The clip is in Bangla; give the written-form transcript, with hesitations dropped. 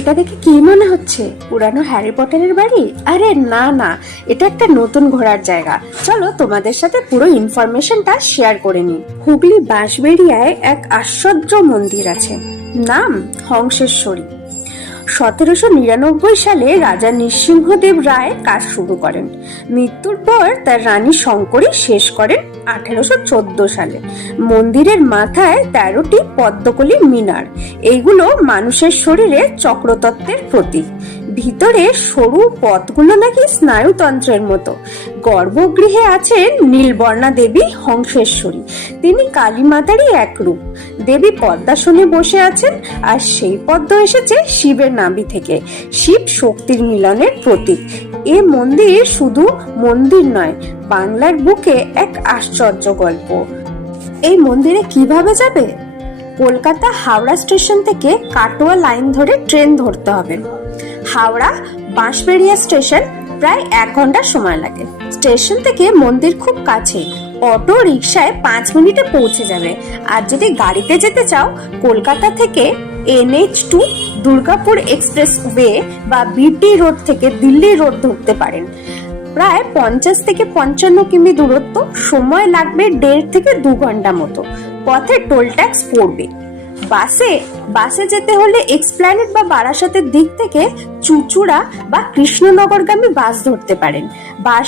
এটা দেখে কি মনে হচ্ছে? পুরানো হ্যারি পটারের বাড়ি? আরে না না, এটা একটা নতুন ঘোরার জায়গা। চলো তোমাদের সাথে পুরো ইনফরমেশনটা শেয়ার করে নিই। হুগলি বাঁশবেড়িয়ায় এক আশ্চর্য মন্দির আছে, নাম হংসেশ্বরী। 1799 সালে রাজা নৃসিংহদেব রায় কাজ শুরু করেন। মৃত্যুর পর তার রানী শঙ্করী শেষ করেন 1814 সালে। মন্দিরের মাথায় 13টি পদ্মকলি মিনার, এইগুলো মানুষের শরীরে চক্রতত্ত্বের প্রতীক। ভিতরে সরু পথগুলো নাকি স্নায়ুতন্ত্রের মতো। গর্ভগৃহে আছেন নীলবর্ণা দেবী হংসেশ্বরী, তিনি কালী মাতারই এক রূপ। দেবী পদ্মাসনে বসে আছেন, আর সেই পদ্ম এসেছে শিবের নাভি থেকে, শিব শক্তির মিলনের প্রতীক। এ মন্দির শুধু মন্দির নয়, বাংলার বুকে এক আশ্চর্য গল্প। এই মন্দিরে কিভাবে যাবে? কলকাতা হাওড়া স্টেশন থেকে কাটোয়া লাইন ধরে ট্রেন ধরতে হবে। হাওড়া বাঁশবেড়িয়া স্টেশন প্রায় 1 ঘন্টা সময় লাগে। স্টেশন থেকে মন্দির খুব কাছে, অটো রিক্সায় 5 মিনিটে পৌঁছে যাবে। আর যদি গাড়িতে যেতে চাও, কলকাতা থেকে NH2 দুর্গাপুর এক্সপ্রেস ওয়ে বা BT রোড থেকে দিল্লি রোড ধরতে পারেন। প্রায় 50 থেকে 55 কিমি দূরত্ব, সময় লাগবে 1.5 থেকে 2 ঘন্টা মতো। পথে টোল ট্যাক্স পড়বে। বাসে যেতে হলে এক্সপ্ল্যানেড বা বারাসাতের দিক থেকে চুচুড়া বা কৃষ্ণনগরগামী বাস ধরতে পারেন। বাস